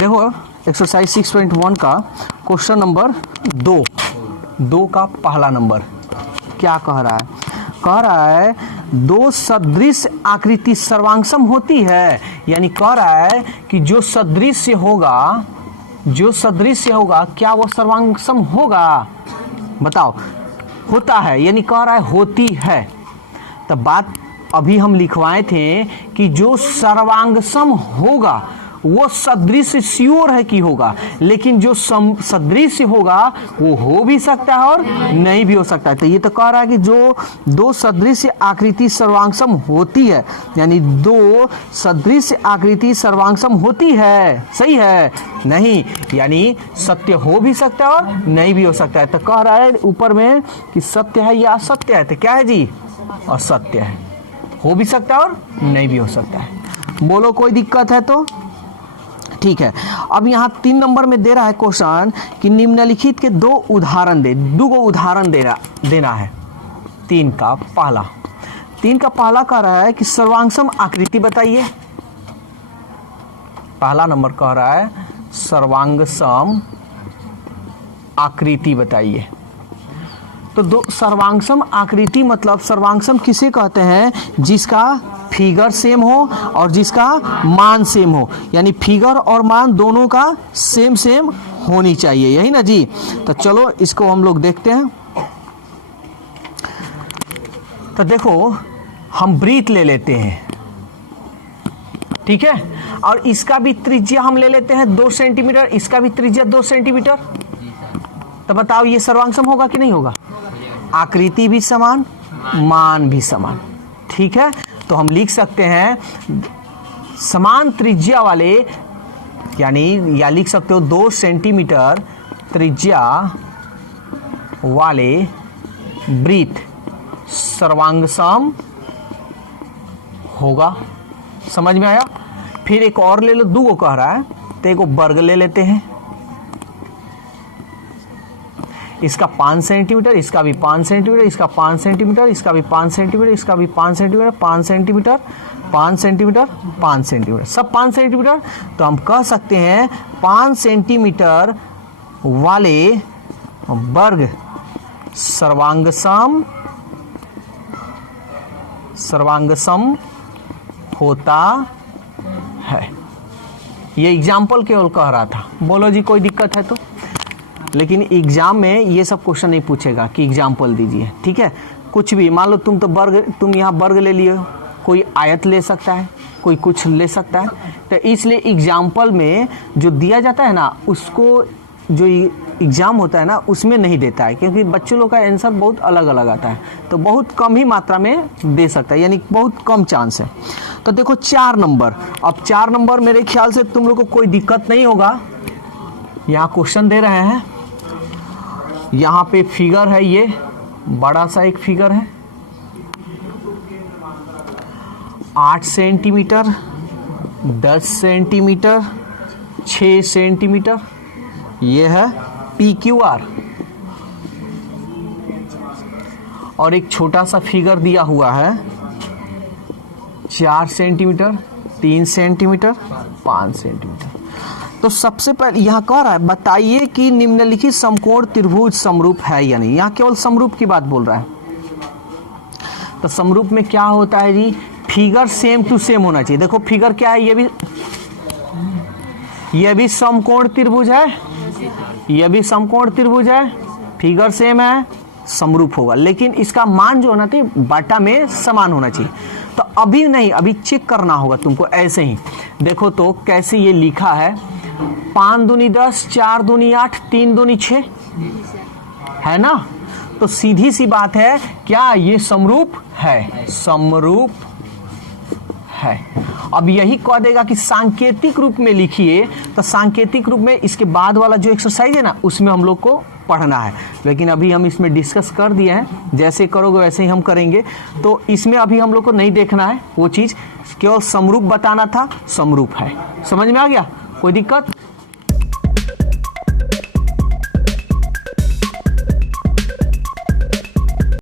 देखो एक्सरसाइज 6.1 का question number 2 का पहला नंबर क्या कह रहा है? कह रहा है दो सदृश आकृति सर्वांगसम होती है, यानी कह रहा है कि जो सदृश होगा क्या वो सर्वांगसम होगा? बताओ। होता है यानी कह रहा है होती है। तब बात अभी हम लिखवाए थे कि जो सर्वांगसम होगा वो सदृश श्योर है कि होगा, लेकिन जो सदृश होगा वो हो भी सकता है और नहीं भी हो सकता है। तो ये तो कह रहा है कि जो दो सदृश आकृति सर्वांगसम होती है, यानी दो सदृश आकृति सर्वांगसम होती है। सही है? नहीं, यानी सत्य हो भी सकता है और नहीं भी हो सकता है। तो कह रहा है ऊपर में कि सत्य है या असत्य है। तो क्या है जी? असत्य है। हो भी सकता है और नहीं भी हो सकता है। बोलो कोई दिक्कत है तो? ठीक है। अब यहाँ 3 नंबर में दे रहा है क्वेश्चन कि निम्नलिखित के दो उदाहरण देना है। 3 का पहला कह रहा है कि सर्वांगसम आकृति बताइए। पहला नंबर कह रहा है सर्वांगसम आकृति बताइए। तो दो सर्वांगसम आकृति मतलब सर्वांगसम किसे कहते हैं? जिसका फिगर सेम हो और जिसका मान सेम हो, यानी फिगर और मान दोनों का सेम होनी चाहिए, यही ना जी? तो चलो इसको हम लोग देखते हैं। तो देखो हम वृत्त ले लेते हैं, ठीक है, और इसका भी त्रिज्या हम ले लेते हैं 2 सेंटीमीटर, इसका भी त्रिज्या 2 सेंटीमीटर। तो बताओ ये सर्वांगसम होगा कि नहीं होगा? आकृति भी समान, मान भी समान, ठीक है। तो हम लिख सकते हैं समान त्रिज्या वाले, यानी या लिख सकते हो 2 सेंटीमीटर त्रिज्या वाले वृत्त सर्वांगसम होगा। समझ में आया? फिर एक और ले लो, 2 को कह रहा है तो एक वर्ग ले लेते हैं। इसका 5 सेंटीमीटर, इसका भी 5 सेंटीमीटर, इसका 5 सेंटीमीटर, इसका भी 5 सेंटीमीटर, इसका भी 5 सेंटीमीटर, 5 सेंटीमीटर, 5 सेंटीमीटर, 5 सेंटीमीटर, सब 5 सेंटीमीटर। तो हम कह सकते हैं 5 सेंटीमीटर वाले वर्ग सर्वांगसम होता है। ये एग्जाम्पल केवल कह रहा था। बोलो जी कोई दिक्कत है तो? लेकिन एग्जाम में ये सब क्वेश्चन नहीं पूछेगा कि एग्जाम्पल दीजिए, ठीक है। कुछ भी मान लो तुम यहाँ वर्ग ले लिए, कोई आयत ले सकता है, कोई कुछ ले सकता है। तो इसलिए एग्जाम्पल में जो दिया जाता है ना, उसको जो एग्जाम होता है ना उसमें नहीं देता है, क्योंकि बच्चों लोग का आंसर बहुत अलग अलग आता है। तो बहुत कम ही मात्रा में दे सकता है, यानी बहुत कम चांस है। तो देखो 4 नंबर। अब 4 नंबर मेरे ख्याल से तुम लोग को कोई दिक्कत नहीं होगा। यहाँ क्वेश्चन दे रहे हैं, यहाँ पे फिगर है, ये बड़ा सा एक फिगर है 8 सेंटीमीटर, 10 सेंटीमीटर, 6 सेंटीमीटर, ये है PQR। और एक छोटा सा फिगर दिया हुआ है 4 सेंटीमीटर, 3 सेंटीमीटर, 5 सेंटीमीटर। तो सबसे पहले यहाँ कह रहा है बताइए कि निम्नलिखित समकोण त्रिभुज समरूप है या नहीं। यहाँ केवल समरूप की बात बोल रहा है। तो समरूप में क्या होता है जी? फिगर सेम टू सेम होना चाहिए। देखो फिगर क्या है, ये भी समकोण त्रिभुज है, ये भी समकोण त्रिभुज है, फिगर सेम है, समरूप होगा। लेकिन इसका मान जो होना चाहिए बाटा में समान होना चाहिए। तो अभी नहीं, अभी चेक करना होगा तुमको ऐसे ही। देखो तो कैसे ये लिखा है, 5 दूनी 10, 4 दूनी 8, 3 दूनी 6 है ना। तो सीधी सी बात है, क्या ये समरूप है? समरूप है। अब यही कह देगा कि सांकेतिक रूप में लिखिए। तो सांकेतिक रूप में इसके बाद वाला जो एक्सरसाइज है ना, उसमें हम लोग को पढ़ना है। लेकिन अभी हम इसमें डिस्कस कर दिए हैं, जैसे करोगे वैसे ही हम करेंगे। तो इसमें अभी हम लोग को नहीं देखना है वो चीज़, केवल समरूप बताना था। समरूप है। समझ में आ गया? कोई दिक्कत?